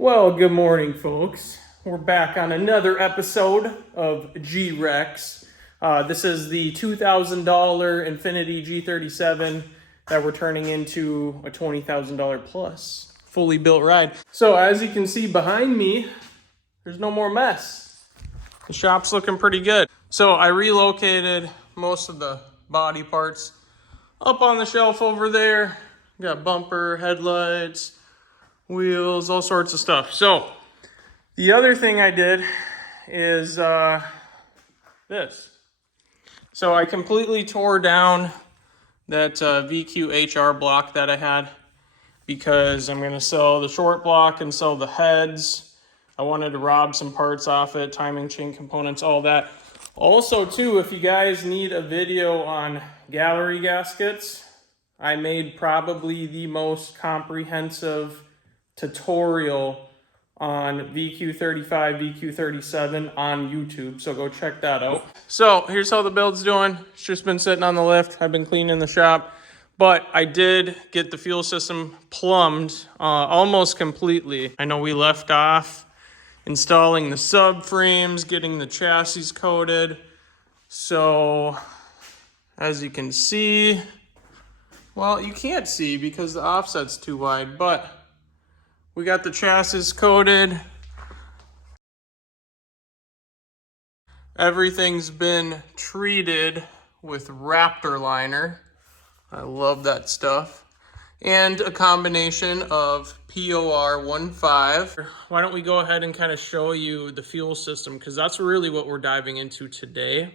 Well, good morning, folks. We're back on another episode of G-Rex. This is the $2,000 Infinity G37 that we're turning into a $20,000 plus fully built ride. So as you can see behind me, there's no more mess. The shop's looking pretty good. So I relocated most of the body parts up on the shelf over there. Got bumper, headlights, wheels, all sorts of stuff. So the other thing I did is this. So I completely tore down that VQHR block that I had because I'm going to sell the short block and sell the heads. I wanted to rob some parts off it, timing chain components, all that. Also too, if you guys need a video on gallery gaskets, I made probably the most comprehensive tutorial on VQ35, VQ37 on YouTube, so go check that out. So here's how the build's doing. It's just been sitting on the lift. I've been cleaning the shop, but I did get the fuel system plumbed almost completely. I know we left off installing the subframes, getting the chassis coated. So as you can see, well, you can't see because the offset's too wide, but we got the chassis coated. Everything's been treated with Raptor liner. I love that stuff. And a combination of POR 15. Why don't we go ahead and kind of show you the fuel system, because that's really what we're diving into today.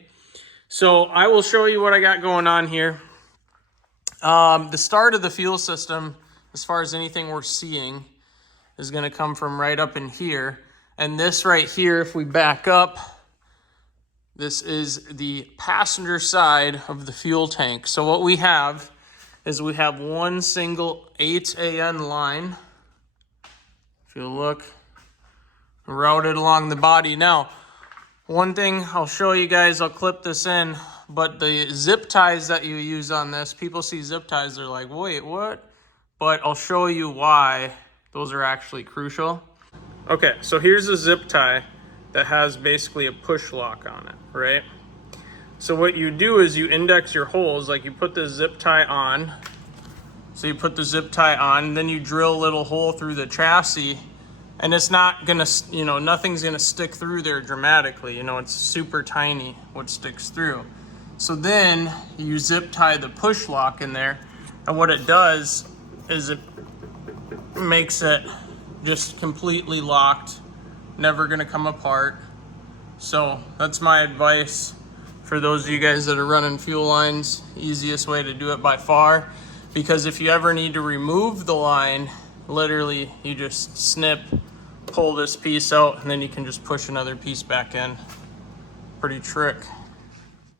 So I will show you what I got going on here. The start of the fuel system, as far as anything we're seeing, is going to come from right up in here. And this right here, if we back up, this is the passenger side of the fuel tank. So what we have is we have one single 8AN line. If you look, routed along the body. Now, one thing I'll show you guys, I'll clip this in, but the zip ties that you use on this, people see zip ties, they're like, wait, what? But I'll show you why those are actually crucial. Okay, so here's a zip tie that has basically a push lock on it, right? So what you do is you index your holes, like you put the zip tie on. So you put the zip tie on, then you drill a little hole through the chassis, and it's not gonna, nothing's gonna stick through there dramatically. It's super tiny what sticks through. So then you zip tie the push lock in there, and what it does is it makes it just completely locked, never gonna come apart. So that's my advice for those of you guys that are running fuel lines. Easiest way to do it by far, because if you ever need to remove the line, literally you just snip, pull this piece out, and then you can just push another piece back in. Pretty trick.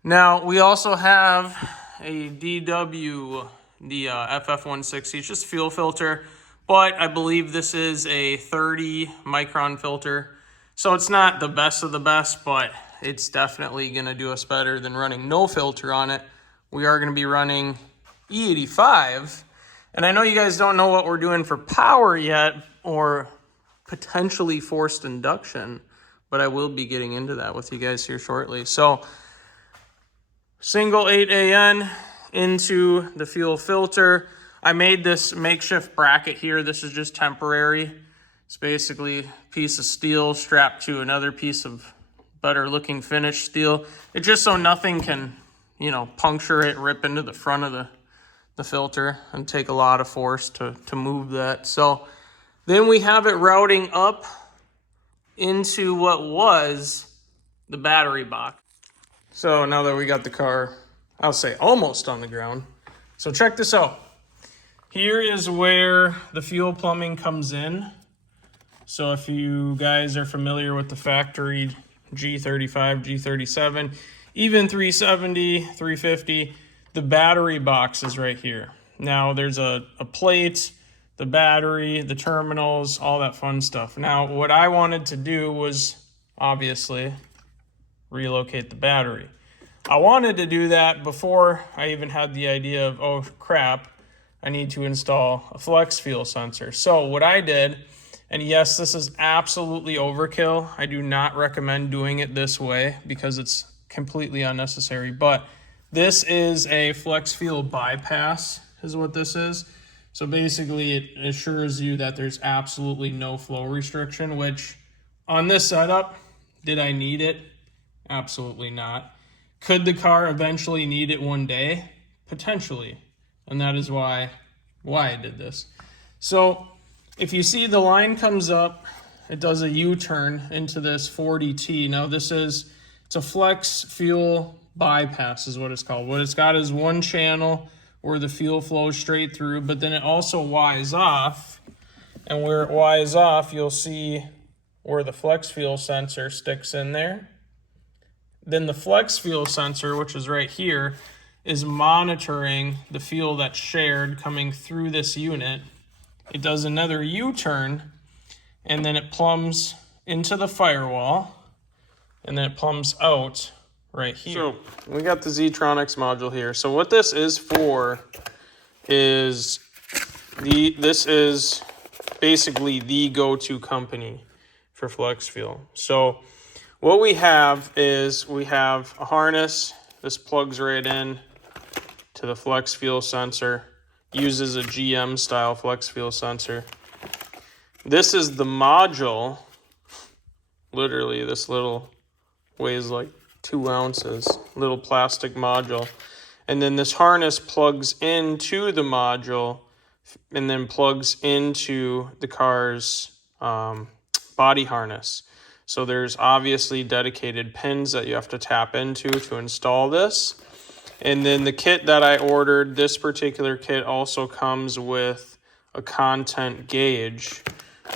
Now we also have a DW, the FF160, it's just fuel filter. But I believe this is a 30 micron filter. So it's not the best of the best, but it's definitely gonna do us better than running no filter on it. We are gonna be running E85. And I know you guys don't know what we're doing for power yet, or potentially forced induction, but I will be getting into that with you guys here shortly. So single 8AN into the fuel filter. I made this makeshift bracket here. This is just temporary. It's basically a piece of steel strapped to another piece of better looking finished steel. It's just so nothing can, puncture it, rip into the front of the filter, and take a lot of force to move that. So then we have it routing up into what was the battery box. So now that we got the car, I'll say almost on the ground. So check this out. Here is where the fuel plumbing comes in. So if you guys are familiar with the factory G35, G37, even 370, 350, the battery box is right here. Now there's a plate, the battery, the terminals, all that fun stuff. Now what I wanted to do was obviously relocate the battery. I wanted to do that before I even had the idea of, oh crap, I need to install a flex fuel sensor. So what I did And yes, this is absolutely overkill. I do not recommend doing it this way because it's completely unnecessary. But this is a flex fuel bypass is what this is. So basically it assures you that there's absolutely no flow restriction, which on this setup, did I need it? Absolutely not. Could the car eventually need it one day? Potentially. And that is why I did this. So if you see the line comes up, it does a U-turn into this 40T. Now it's a flex fuel bypass is what it's called. What it's got is one channel where the fuel flows straight through, but then it also Y's off. And where it Y's off, you'll see where the flex fuel sensor sticks in there. Then the flex fuel sensor, which is right here, is monitoring the fuel that's shared coming through this unit. It does another U-turn, and then it plumbs into the firewall, and then it plumbs out right here. So we got the Zeitronix module here. So what this is for is this is basically the go-to company for flex fuel. So what we have is we have a harness. This plugs right in to the flex fuel sensor. Uses a GM style flex fuel sensor. This is the module. Literally, this little weighs like 2 ounces. Little plastic module. And then this harness plugs into the module and then plugs into the car's body harness. So there's obviously dedicated pins that you have to tap into to install this. And then the kit that I ordered, this particular kit also comes with a content gauge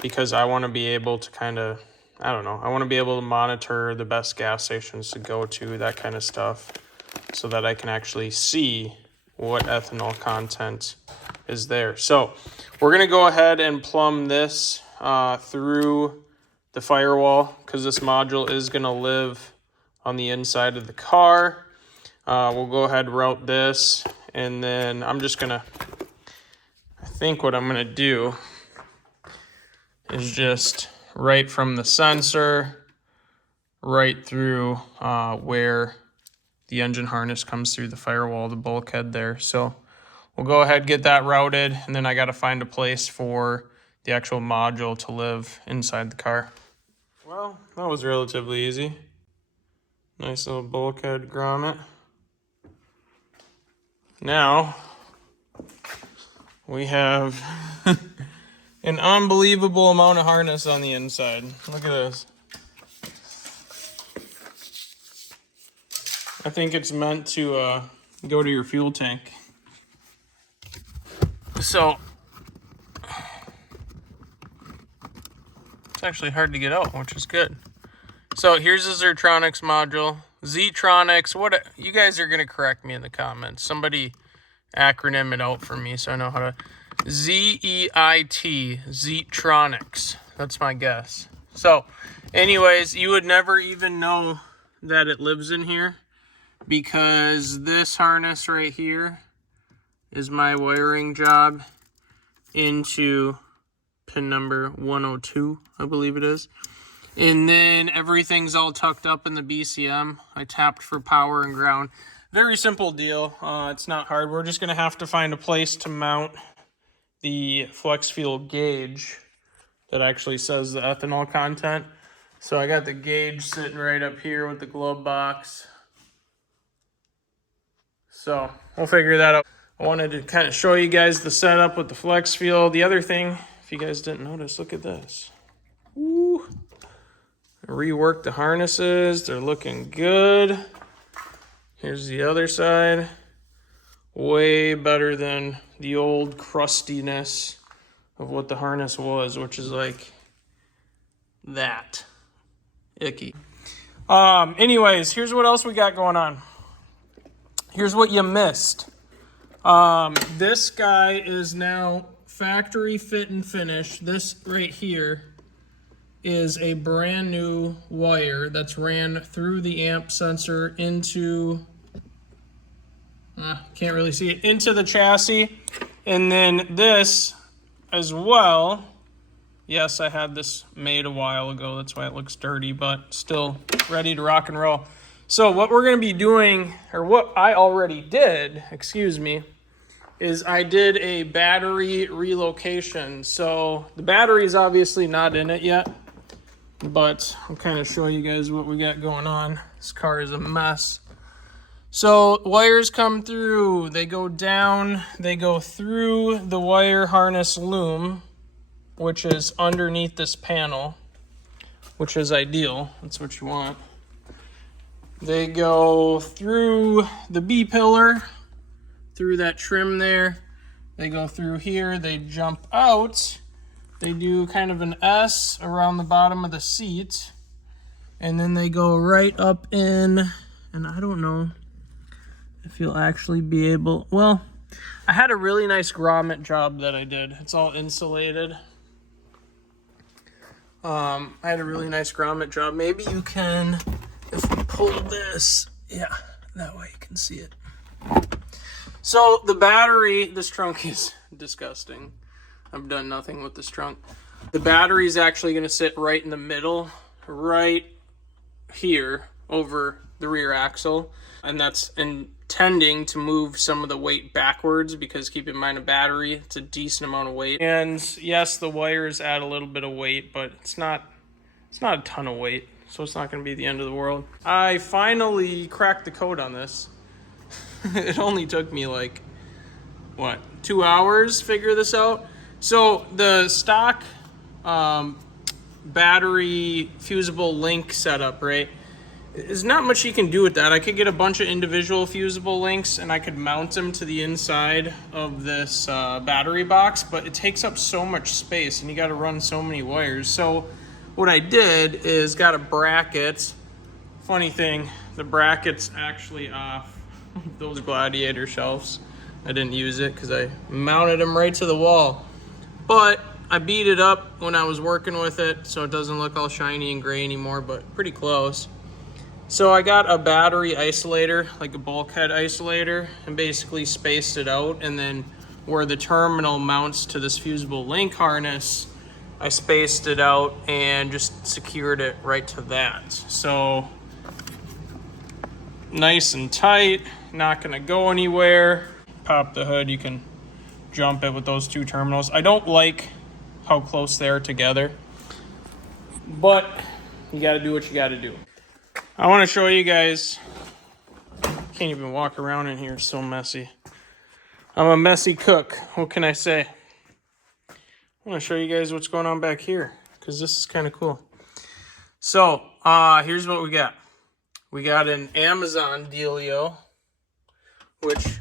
because I want to be able to I want to be able to monitor the best gas stations to go to, that kind of stuff, so that I can actually see what ethanol content is there. So we're going to go ahead and plumb this through the firewall because this module is going to live on the inside of the car. We'll go ahead and route this, and then I think what I'm going to do is just right from the sensor, right through where the engine harness comes through the firewall, the bulkhead there. So we'll go ahead and get that routed, and then I got to find a place for the actual module to live inside the car. Well, that was relatively easy. Nice little bulkhead grommet. Now, we have an unbelievable amount of harness on the inside. Look at this. I think it's meant to go to your fuel tank. So, it's actually hard to get out, which is good. So, here's the Zeitronix module. Zeitronix, what you guys are going to correct me in the comments. Somebody acronym it out for me so I know how to. Z-E-I-T, Zeitronix. That's my guess. So, anyways, you would never even know that it lives in here because this harness right here is my wiring job into pin number 102, I believe it is. And then everything's all tucked up in the BCM. I tapped for power and ground. Very simple deal. It's not hard. We're just going to have to find a place to mount the flex fuel gauge that actually says the ethanol content. So I got the gauge sitting right up here with the glove box. So we'll figure that out. I wanted to kind of show you guys the setup with the flex fuel. The other thing, if you guys didn't notice, look at this. Woo! Reworked the harnesses. They're looking good. Here's the other side. Way better than the old crustiness of what the harness was, which is like that. Icky. Anyways, here's what else we got going on. Here's what you missed. This guy is now factory fit and finish. This right here is a brand new wire that's ran through the amp sensor into, can't really see it, into the chassis. And then this as well Yes, I had this made a while ago. That's why it looks dirty, but still ready to rock and roll. So what we're going to be doing, or what I already did, excuse me, is I did a battery relocation. So the battery is obviously not in it yet, but I'll kind of show you guys what we got going on. This car is a mess. So wires come through, they go down, they go through the wire harness loom, which is underneath this panel, which is ideal. That's what you want. They go through the B-pillar, through that trim there. They go through here, they jump out. They do kind of an S around the bottom of the seat. And then they go right up in, and I don't know if you'll actually be able, well, I had a really nice grommet job that I did. It's all insulated. I had a really nice grommet job. Maybe you can, if we pull this, yeah, that way you can see it. So the battery, this trunk is disgusting. I've done nothing with this trunk. The battery is actually going to sit right in the middle, right here over the rear axle. And that's intending to move some of the weight backwards because keep in mind a battery, it's a decent amount of weight. And yes, the wires add a little bit of weight, but it's not a ton of weight. So it's not going to be the end of the world. I finally cracked the code on this. It only took me like, what, 2 hours to figure this out? So the stock battery fusible link setup, right? There's not much you can do with that. I could get a bunch of individual fusible links and I could mount them to the inside of this battery box, but it takes up so much space and you got to run so many wires. So what I did is got a bracket. Funny thing, the bracket's actually off those Gladiator shelves. I didn't use it because I mounted them right to the wall. But I beat it up when I was working with it so it doesn't look all shiny and gray anymore, but pretty close. So I got a battery isolator, like a bulkhead isolator, and basically spaced it out. And then where the terminal mounts to this fusible link harness, I spaced it out and just secured it right to that. So nice and tight, not gonna go anywhere. Pop the hood, you can jump it with those two terminals. I don't like how close they are together, but you gotta do what you gotta do. I wanna show you guys, can't even walk around in here, it's so messy. I'm a messy cook, what can I say? I wanna show you guys what's going on back here, because this is kind of cool. So, here's what we got. We got an Amazon dealio, which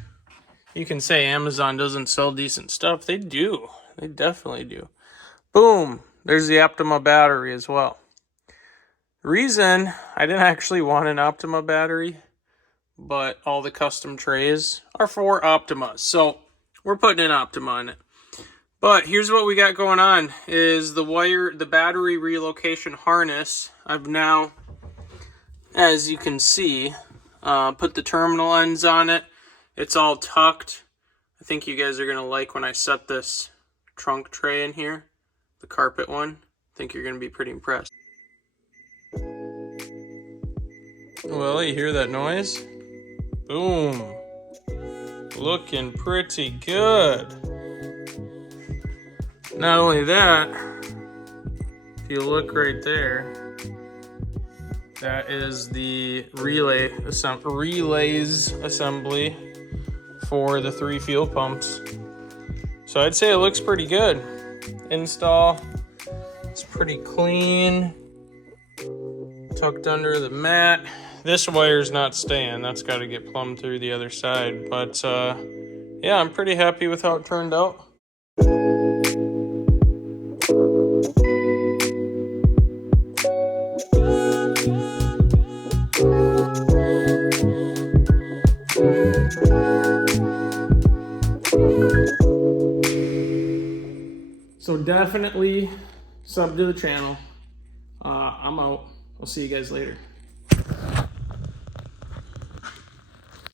you can say Amazon doesn't sell decent stuff. They do. They definitely do. Boom. There's the Optima battery as well. Reason I didn't actually want an Optima battery, but all the custom trays are for Optima. So we're putting an Optima in it. But here's what we got going on is the battery relocation harness. I've now, as you can see, put the terminal ends on it. It's all tucked. I think you guys are going to like when I set this trunk tray in here, the carpet one. I think you're going to be pretty impressed. Well, you hear that noise? Boom. Looking pretty good. Not only that, if you look right there, that is the relays assembly for the 3 fuel pumps. So I'd say it looks pretty good. Install, it's pretty clean. Tucked under the mat. This wire's not staying. That's got to get plumbed through the other side. But yeah, I'm pretty happy with how it turned out. So definitely sub to the channel. I'm out. I'll see you guys later.